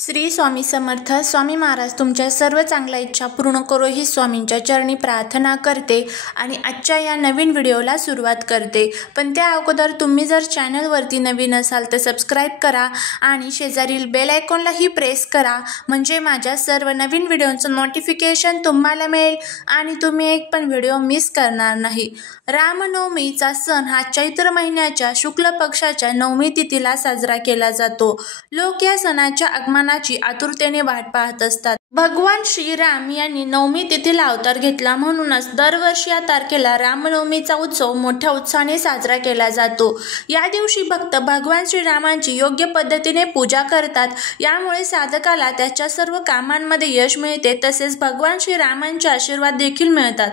श्री स्वामी समर्थ. स्वामी महाराज तुमच्या सर्व चांगल्या इच्छा पूर्ण करो ही स्वामींच्या चरणी प्रार्थना करते आणि आजच्या या नवीन व्हिडिओला सुरुवात करते. पण त्या अगोदर तुम्ही जर चॅनलवरती नवीन असाल तर सबस्क्राईब करा आणि शेजारील बेल आयकॉनलाही प्रेस करा, म्हणजे माझ्या सर्व नवीन व्हिडिओचं नोटिफिकेशन तुम्हाला मिळेल आणि तुम्ही एक पण व्हिडिओ मिस करणार नाही. रामनवमीचा सण हा चैत्र महिन्याच्या शुक्ल पक्षाच्या नवमी तिथीला साजरा केला जातो. लोक या सणाच्या आगमनाची आतुरतेने वाट पाहत असतात. भगवान श्रीराम यांनी नवमी तिथीला अवतार घेतला, म्हणूनच दरवर्षी या तारखेला रामनवमीचा उत्सव मोठ्या उत्साहाने साजरा केला जातो. या दिवशी भक्त भगवान श्रीरामांची योग्य पद्धतीने पूजा करतात. यामुळे साधकाला त्याच्या सर्व कामांमध्ये यश मिळते, तसेच भगवान श्रीरामांचे आशीर्वाद देखील मिळतात.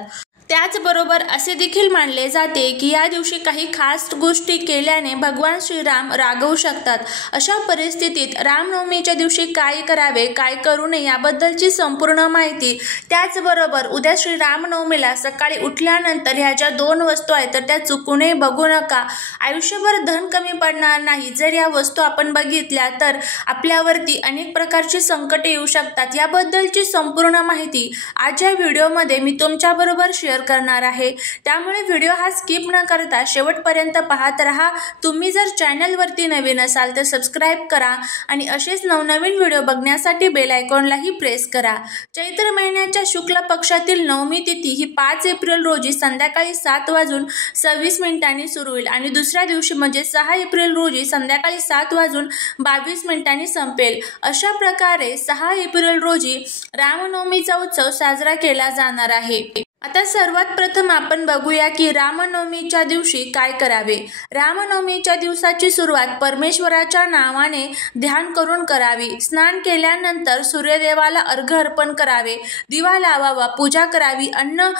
त्याचबरोबर असे देखील मानले जाते की या दिवशी काही खास गोष्टी केल्याने भगवान श्रीराम रागवू शकतात. अशा परिस्थितीत रामनवमीच्या दिवशी काय करावे, काय करू नये याबद्दलची संपूर्ण माहिती, त्याचबरोबर उद्या श्रीरामनवमीला सकाळी उठल्यानंतर ह्या ज्या 2 वस्तू आहेत तर त्या चुकूनही बघू नका. आयुष्यभर धन कमी पडणार नाही. जर या वस्तू आपण बघितल्या तर आपल्यावरती अनेक प्रकारची संकटे येऊ शकतात. याबद्दलची संपूर्ण माहिती आज या व्हिडिओमध्ये मी तुमच्याबरोबर शेअर करणार आहे. त्यामुळे व्हिडिओ हा स्किप न करता शेवटपर्यंत पाहत रहा. तुम्ही जर चॅनलवरती नवीन असाल तर सबस्क्राईब करा आणि असेच नवनवीन व्हिडिओ बघण्यासाठी बेल आयकॉनलाही प्रेस करा. चैत्र महिन्याच्या शुक्ल पक्षातील नवमी तिथी ही 5 एप्रिल रोजी संध्याकाळी 7:26 सुरू होईल आणि दुसऱ्या दिवशी म्हणजे 6 एप्रिल रोजी संध्याकाळी 7:22 संपेल. अशा प्रकारे 6 एप्रिल रोजी रामनवमीचा उत्सव साजरा केला जाणार आहे. आता सर्वात प्रथम आपण बघूया की रामनवमीच्या दिवशी काय करावे. रामनवमीच्या दिवसाची सुरुवात परमेश्वराच्या नावाने ध्यान करून करावी. स्नान केल्यानंतर सूर्यदेवाला अर्घ्य अर्पण करावे, दिवा लावावा, पूजा करावी, अन्न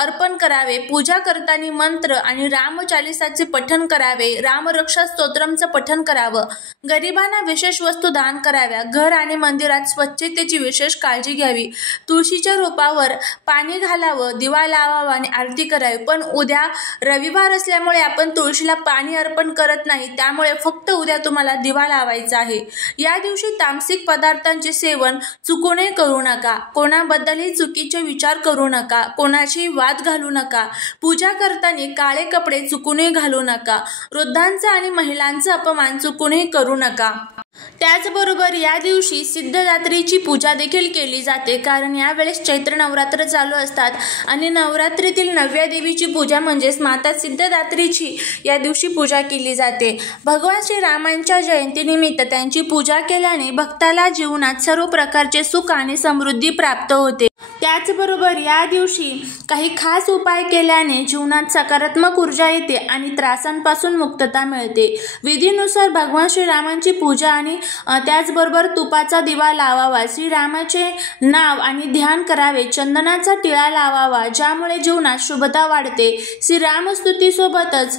अर्पण करावे. पूजा करताना मंत्र आणि रामचालिसाचे पठण करावे. रामरक्षा स्तोत्रमचं पठण करावं. गरिबांना विशेष वस्तू दान कराव्या. घर आणि मंदिरात स्वच्छतेची विशेष काळजी घ्यावी. तुळशीच्या रोपावर पाणी घालावं, दिवा लावावा आणि आरती करावी. पण उद्या रविवार असल्यामुळे आपण तुळशीला पाणी अर्पण करत नाही, त्यामुळे फक्त उद्या तुम्हाला दिवा लावायचा आहे. या दिवशी तामसिक पदार्थांचे सेवन चुकूनही करू नका. कोणाबद्दलही चुकीचे विचार करू नका. कोणाशी वाद घालू नका. पूजा करताना काळे कपडे चुकूनही घालू नका. वृद्धांचा आणि महिलांचा अपमान चुकूनही करू नका. त्याचबरोबर या दिवशी सिद्धदात्रीची पूजा देखील केली जाते, कारण यावेळेस चैत्र नवरात्र चालू असतात आणि नवरात्रीतील 9व्या देवीची पूजा म्हणजेच माता सिद्धदात्रीची या दिवशी पूजा केली जाते. भगवान श्रीरामांच्या जयंतीनिमित्त त्यांची पूजा केल्याने भक्ताला जीवनात सर्व प्रकारचे सुख आणि समृद्धी प्राप्त होते. त्याचबरोबर या दिवशी काही खास उपाय केल्याने जीवनात सकारात्मक ऊर्जा येते आणि त्रासांपासून मुक्तता मिळते. विधीनुसार भगवान श्रीरामांची पूजा आणि त्याचबरोबर तुपाचा दिवा लावावा. श्रीरामाचे नाव आणि ध्यान करावे. चंदनाचा टिळा लावावा, ज्यामुळे जीवनात शुभता वाढते. श्रीरामस्तुतीसोबतच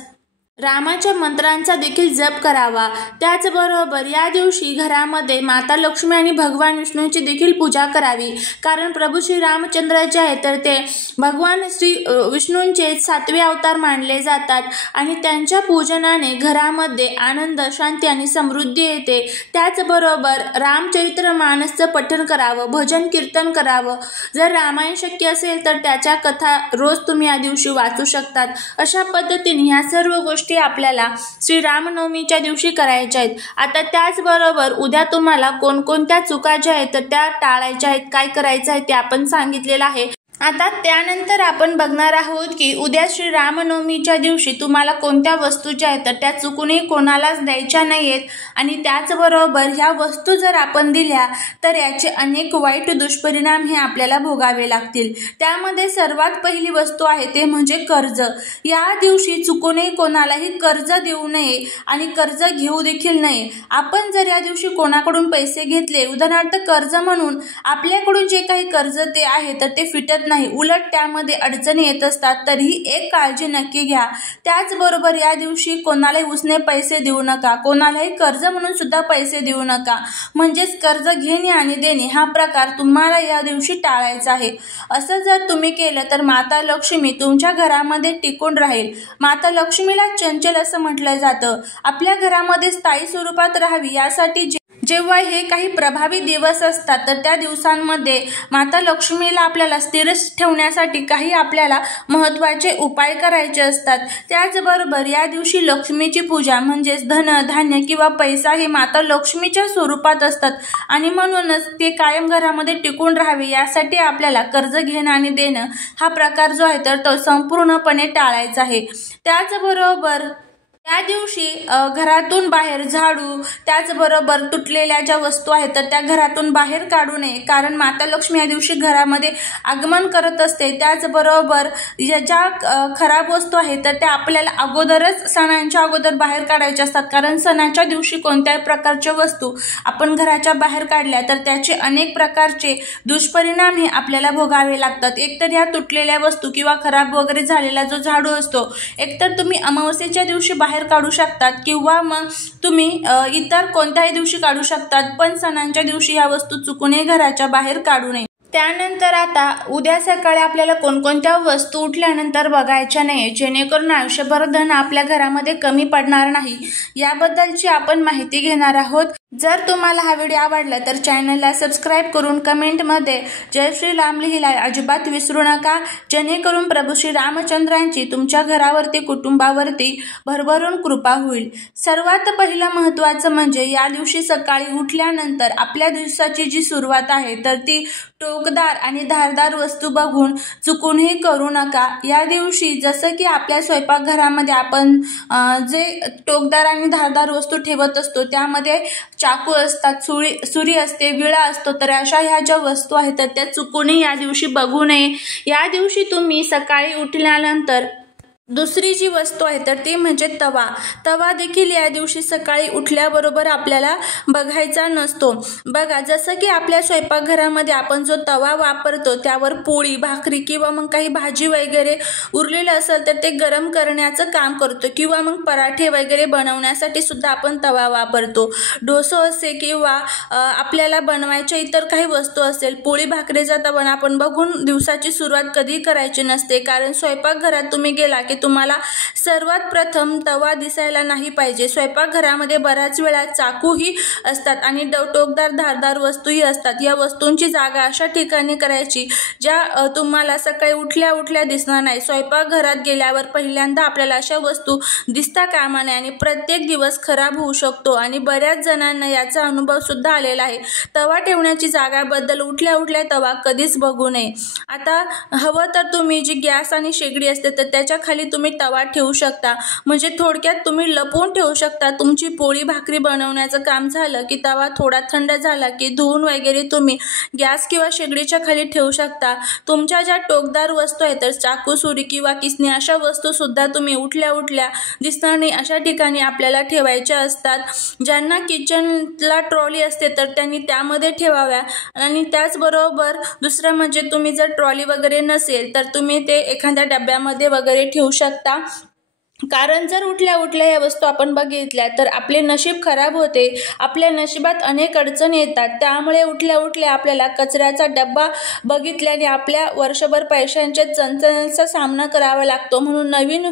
रामाच्या मंत्रांचा देखील जप करावा. त्याचबरोबर या दिवशी घरामध्ये माता लक्ष्मी आणि भगवान विष्णूंची देखील पूजा करावी, कारण प्रभू श्री रामचंद्र जे आहेत तर ते भगवान श्री विष्णूंचे 7वे अवतार मानले जातात आणि त्यांच्या पूजनाने घरामध्ये आनंद, शांती आणि समृद्धी येते. त्याचबरोबर रामचरित्र मानसचं पठण करावं, भजन कीर्तन करावं. जर रामायण शक्य असेल तर त्याच्या कथा रोज तुम्ही या दिवशी वाचू शकतात. अशा पद्धतीने ह्या सर्व गोष्टी आपल्याला श्रीरामनवमीच्या दिवशी करायच्या आहेत. आता त्याचबरोबर उद्या तुम्हाला कोणकोणत्या चुका ज्या आहेत तर त्या टाळायच्या आहेत, काय करायचं आहे ते आपण सांगितलेलं आहे. आता त्यानंतर आपण बघणार आहोत की उद्या श्रीरामनवमीच्या दिवशी तुम्हाला कोणत्या वस्तू ज्या आहेत तर त्या चुकूनही कोणालाच द्यायच्या नाहीयेत आणि त्याचबरोबर ह्या वस्तू जर आपण दिल्या तर याचे अनेक वाईट दुष्परिणाम हे आपल्याला भोगावे लागतील. त्यामध्ये सर्वात पहिली वस्तू आहे ते म्हणजे कर्ज. या दिवशी चुकूनही कोणालाही कर्ज देऊ नये आणि कर्ज घेऊ देखील नये. आपण जर या दिवशी कोणाकडून पैसे घेतले, उदाहरणार्थ कर्ज म्हणून, आपल्याकडून जे काही कर्ज ते आहे तर ते फिटत नाही, उलट त्यामध्ये अडचणी येत असतात. तरीही एक काळजी नक्की घ्या. त्याचबरोबर या दिवशी कोणालाही उसने पैसे देऊ नका. कोणालाही कर्ज म्हणून सुद्धा पैसे देऊ नका. म्हणजेच कर्ज घेणे आणि देणे हा प्रकार तुम्हाला या दिवशी टाळायचा आहे. असं जर तुम्ही केलं तर माता लक्ष्मी तुमच्या घरामध्ये टिकून राहील. माता लक्ष्मीला चंचल असं म्हटलं जातं. आपल्या घरामध्ये स्थायी स्वरूपात राहावी यासाठी जेव्हा हे काही प्रभावी दिवस असतात तर त्या दिवसांमध्ये माता लक्ष्मीला आपल्याला स्थिर ठेवण्यासाठी काही आपल्याला महत्त्वाचे उपाय करायचे असतात। त्याचबरोबर या दिवशी लक्ष्मीची पूजा म्हणजेच धन धान्य किंवा पैसा हे माता लक्ष्मीच्या स्वरूपात असतात आणि म्हणूनच ते कायम घरामध्ये टिकून राहावे यासाठी आपल्याला कर्ज घेणं आणि देणं हा प्रकार जो आहे तर तो संपूर्णपणे टाळायचा आहे। त्याचबरोबर या दिवशी घरातून बाहेर झाडू त्याचबरोबर तुटलेल्या ज्या वस्तू आहेत तर त्या घरातून बाहेर काढू नये, कारण माता लक्ष्मी या दिवशी घरामध्ये आगमन करत असते। त्याचबरोबर ज्या खराब वस्तू आहेत तर त्या आपल्याला अगोदरच सणांच्या अगोदर बाहेर काढायच्या असतात, कारण सणाच्या दिवशी कोणत्याही प्रकारच्या वस्तू आपण घराच्या बाहेर काढल्या तर त्याचे अनेक प्रकारचे दुष्परिणाम हे आपल्याला भोगावे लागतात। एकतर या तुटलेल्या वस्तू किंवा खराब वगैरे झालेला जो झाडू असतो एकतर तुम्ही अमावस्येच्या दिवशी बाहेर काढू शकतात किंवा मग तुम्ही इतर कोणत्याही दिवशी काढू शकतात, पण सणांच्या दिवशी या वस्तू चुकूनही घराच्या बाहेर काढू नये। त्यानंतर आता उद्या सकाळी आपल्याला कोणकोणत्या वस्तू उठल्यानंतर बघायच्या नाही जेणेकरून आयुष्यभर धन आपल्या घरामध्ये कमी पडणार नाही याबद्दलची आपण माहिती घेणार आहोत। जर तुम्हाला हा व्हिडिओ आवडला तर चॅनलला सबस्क्राइब करून कमेंटमध्ये जय श्रीराम लिहिला अजिबात विसरू नका, जेणेकरून प्रभू श्री रामचंद्रांची तुमच्या घरावरती कुटुंबावरती भरभरून कृपा होईल। सर्वात पहिलं महत्त्वाचं म्हणजे या दिवशी सकाळी उठल्यानंतर आपल्या दिवसाची जी सुरुवात आहे तर ती टोकदार आणि धारदार वस्तू बघून चुकूनही करू नका। या दिवशी जसं की आपल्या स्वयंपाकघरामध्ये आपण जे टोकदार आणि धारदार वस्तू ठेवत असतो त्यामध्ये चाकू असतात, सुरी असते, विळा असतो, तर अशा ह्या ज्या वस्तू आहेत तर त्या चुकूनही या दिवशी बघू नये। या दिवशी तुम्ही सकाळी उठल्यानंतर दुसरी जी वस्तू आहे तर ती म्हणजे तवा देखील या दिवशी सकाळी उठल्याबरोबर आपल्याला बघायचा नसतो। बघा, जसं की आपल्या स्वयंपाकघरामध्ये आपण जो तवा वापरतो त्यावर पोळी भाकरी किंवा मग काही भाजी वगैरे उरलेलं असेल तर ते गरम करण्याचं काम करतो किंवा मग पराठे वगैरे बनवण्यासाठी सुद्धा आपण तवा वापरतो। डोसो असे किंवा आपल्याला बनवायच्या इतर काही वस्तू असेल, पोळी भाकरीचा तवा आपण बघून दिवसाची सुरुवात कधी करायची नसते, कारण स्वयंपाकघरात तुम्ही गेला की तुम्हाला सर्वात प्रथम तवा दिसायला नाही पाहिजे। स्वयंपाकघरामध्ये बऱ्याच वेळा चाकूही असतात आणि टोकदार धारदार वस्तूही असतात। या वस्तूंची जागा अशा ठिकाणी करायची ज्या तुम्हाला सकाळी उठल्या उठल्या दिसणार नाही। स्वयंपाकघरात गेल्यावर पहिल्यांदा आपल्याला अशा वस्तू दिसता कामा नये आणि प्रत्येक दिवस खराब होऊ शकतो आणि बऱ्याच जणांना याचा अनुभव सुद्धा आलेला आहे। तवा ठेवण्याची जागाबद्दल उठल्या उठल्या तवा कधीच बघू नये। आता हवं तर तुम्ही जी गॅस आणि शेगडी असते तर त्याच्या खाली तुम्ही तवा ठेवू शकता, म्हणजे थोडक्यात तुम्ही लपवून ठेवू शकता। तुमची पोळी भाकरी बनवण्याचं काम झालं की तवा थोडा थंड झाला की धुवून वगैरे तुम्ही गॅस किंवा शेगडीच्या खाली ठेवू शकता। तुमच्या ज्या टोकदार वस्तू आहेत तर चाकू सुरी किंवा किसणी अशा वस्तू सुद्धा तुम्ही उठल्या उठल्या दिसणार नाही अशा ठिकाणी आपल्याला ठेवायच्या असतात। ज्यांना किचनला ट्रॉली असते तर त्यांनी त्यामध्ये ठेवाव्या आणि त्याचबरोबर दुसरं म्हणजे तुम्ही जर ट्रॉली वगैरे नसेल तर तुम्ही ते एखाद्या डब्यामध्ये वगैरे ठेवू शकता, कारण जर उठल्या उठल्या या वस्तू आपण बघितल्या तर आपले नशीब खराब होते, आपल्या नशिबात अनेक अडचणी येतात। त्यामुळे उठल्या उठल्या आपल्याला कचऱ्याचा डब्बा बघितल्याने आपल्या वर्षभर पैशांच्या चणचणीचा सामना करावा लागतो। म्हणून नवीन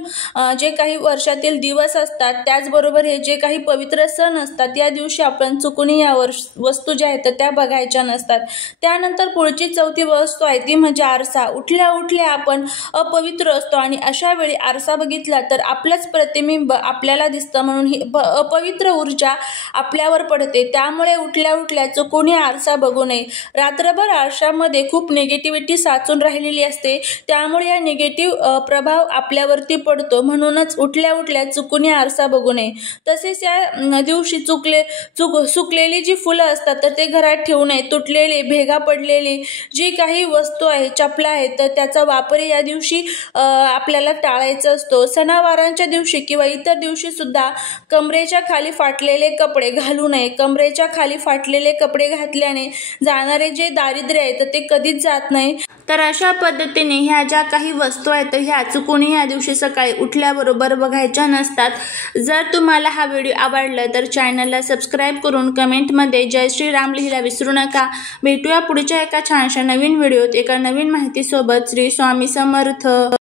जे काही वर्षातील दिवस असतात त्याचबरोबर हे जे काही पवित्र सण असतात या दिवशी आपण चुकूनही या वस्तू ज्या आहेत त्या बघायच्या नसतात। त्यानंतर पुढची चौथी वस्तू आहे ती म्हणजे आरसा। उठल्या उठल्या आपण अपवित्र असतो आणि अशा वेळी आरसा बघितला तर आपलंच प्रतिबिंब आपल्याला दिसतं, म्हणून ही अपवित्र ऊर्जा आपल्यावर पडते। त्यामुळे उठल्या उठल्या चुकूनही आरसा बघू नये। रात्रभर आरशामध्ये खूप निगेटिव्हिटी साचून राहिलेली असते, त्यामुळे या निगेटिव्ह प्रभाव आपल्यावरती पडतो, म्हणूनच उठल्या उठल्या चुकूनही आरसा बघू नये। तसेच या दिवशी सुकलेली जी फुलं असतात तर ते घरात ठेवू नये। तुटलेले भेगा पडलेली जी काही वस्तू आहे, चपला आहेत तर त्याचा वापर या दिवशी आपल्याला टाळायचा असतो। सणावारांच्या दिवशी किंवा इतर दिवशी सुद्धा कमरेच्या खाली फाटलेले कपडे घालू नये। कमरेच्या खाली फाटलेले कपडे घातल्याने जाणारे जे दारिद्र्य आहे तर ते कधीच जात नाही। तर अशा पद्धतीने ह्या ज्या काही वस्तू आहेत तर ह्या चुकूनही या दिवशी सकाळी उठल्याबरोबर बघायच्या नसतात। जर तुम्हाला हा व्हिडिओ आवडला तर चॅनलला सबस्क्राइब करून कमेंटमध्ये जय श्रीराम लिहायला विसरू नका। भेटूया पुढच्या एका छानशा नवीन व्हिडिओत एका नवीन माहितीसोबत। श्री स्वामी समर्थ।